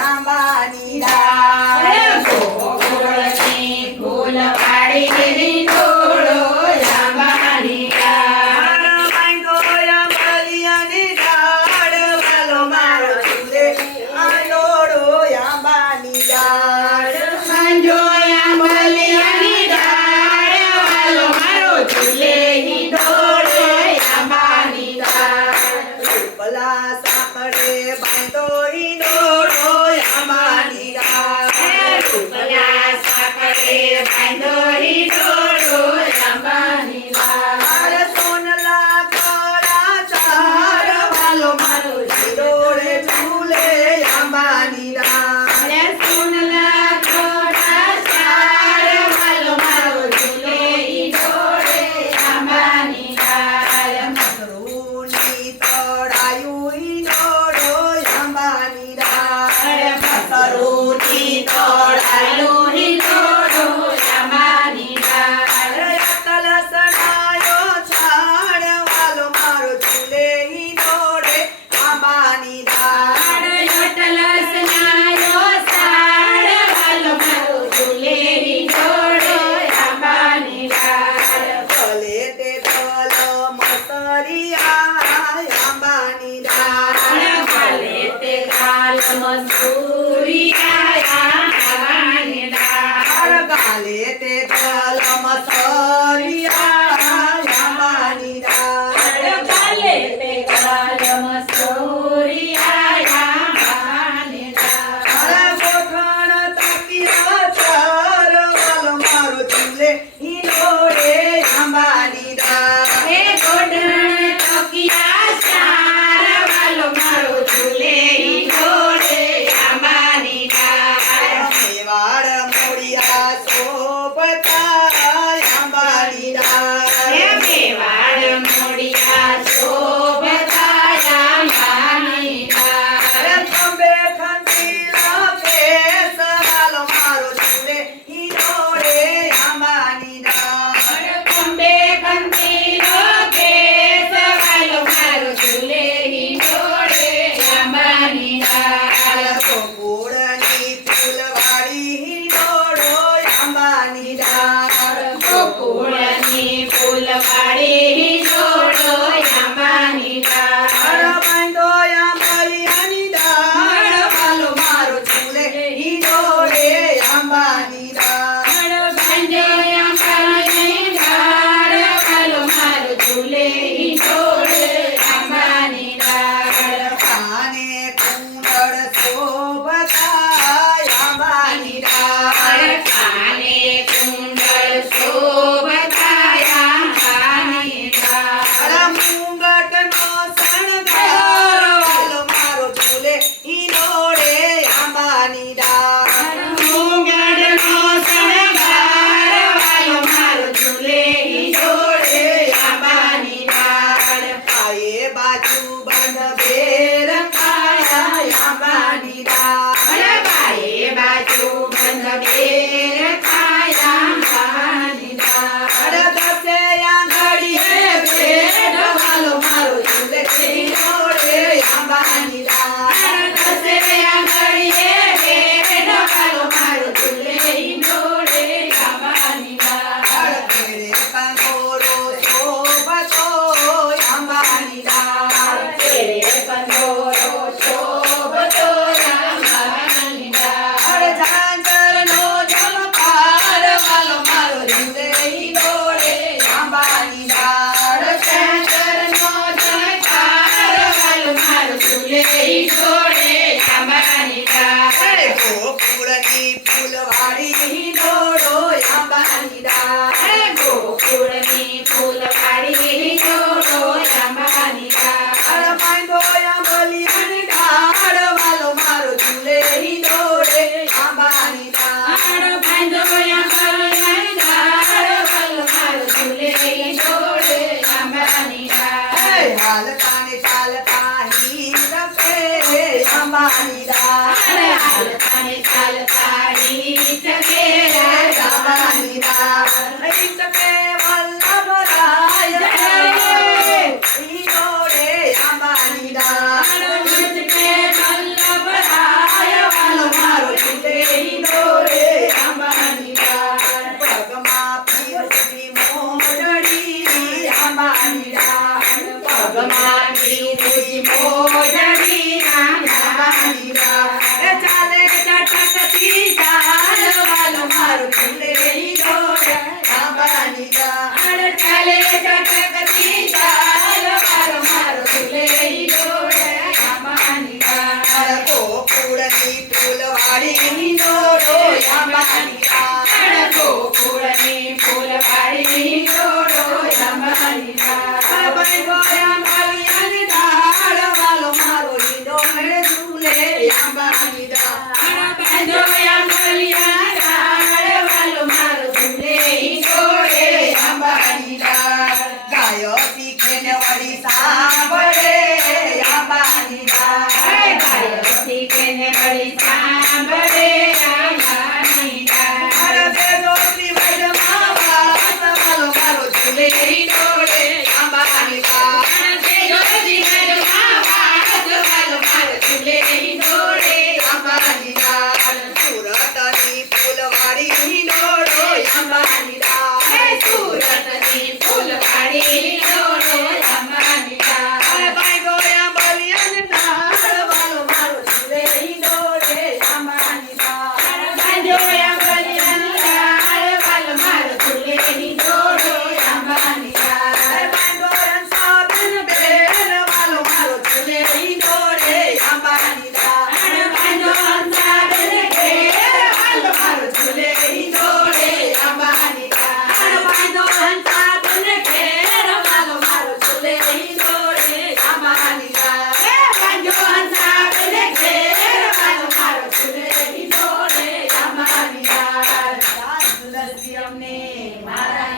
આંબાની ડાળ ગોકુળની ફૂલ પાડી દીધી ડોળો આંબાની ડાળ આંબલિયાની ડાળ વાલો મારો ઝૂલે આંડોળો આંબાની ડાળ સંજો આંબલિયાની ડાળ વાલો મારો ઝૂલે ડોળો આંબાની ડાળ ભલા સાંકળે બાંધો ઈંડોળો આંબાની ડાળ રૂપલા સાકરે બાંધો ડોળો આંબાની ડાળ સોનલા કળા ચાર વાલો મારો ઝીડોળે ઝૂલે આંબાની ડાળ સોનલા થોડા સાર વાલો મારો ઝૂલે ડોળે આંબાની ડાળ મસરૂની તળાયું ઈંડોળો આંબાની ડાળ મસરૂની તોડાયું ડોળો આંબાની ડાળ કલસનાયો છાડ વાલો મારો ઝૂલે ઈંડોળે આંબાની ડાળ લસનાયો સાર વાલો મારો ઝૂલે ડોળો આંબાની ડાળ ભલે તે તલ મસરિયા આંબાની ડાળ ભલે તે કાલ મસૂરી આંબાની ડાળ ગાલે તે તલ મસરિયા આંબાની ડાળ કાલે તે કાલ મસૂરી આંબાની ડાળ ગોઠણ તકીયા ચાર વાલો મારો ઝૂલે ઈંડોળે આંબાની ડાળ હે ગોઢણ તકિયા સાર વાલો મારો ઝૂલે ડોળે આંબાની ડાળ મેવાડ ટકતી ચાલ વાલો મારો ઝૂલે ઈંડોળે આંબાની ડાળ. ચાલે ટકતી ચાલ વાલો મારો ઝૂલે ઈંડોળે આંબાની ડાળ. ગોકુળની ફૂલવાળી ઈંડોળો આંબાની ડાળ. ગોકુળની ફૂલવાળી ઈંડોળો આંબાની ડાળ. ભાઈ ગોયા માલિયાની ડાળ વાલો મારો ઈંડોળે ઝૂલે આંબાની ડાળ. બાંધોયા મોલિયા ડાળ વાલો મારો ઝૂલે ઈંડોળે આંબાની ડાળ. ગાયો શીખે ને વળી સાંભળે આંબાની ડાળ. ગાયો શીખે ને વળી સાંભળે આંબાની ડાળ. ભારતે જોતી વૈદમાં વાસ વાલો મારો ઝૂલે ઈંડોળે આંબાની ડાળ. આંબાની ડાળ. સુરતની ફૂલવાળી ઈંડોળો આંબાની ડાળ. સુરતની ફૂલવાળી ઈંડોળો આંબાની ડાળ. ભાઈ ગોયા બલિયાની ડાળ વાલો મારો ઝૂલે ઈંડોળે આંબાની ડાળ. બાંધોયા બલિયાની ડાળ વાલો મારો ઝૂલે ઈંડોળો આંબાની ડાળ. ભાઈ સાબિન બેન વાલો મારો ઝૂલે ઈંડોળે આંબાની ડાળ. બાંધો અંધાબેન ઘેર વાલો મારો ઝૂલે ઈંડોળે આંબાની ડાળ. બાંધો હંસાબેન ઘેર વાલો મારો ઝૂલે ઈંડોળે આંબાની ડાળ. બાંધો અંધાબેન ઘેર વાલો મારો ઝૂલે ઈંડોળે આંબાની ડાળ. સાસુ નરસિંહ અમને મારા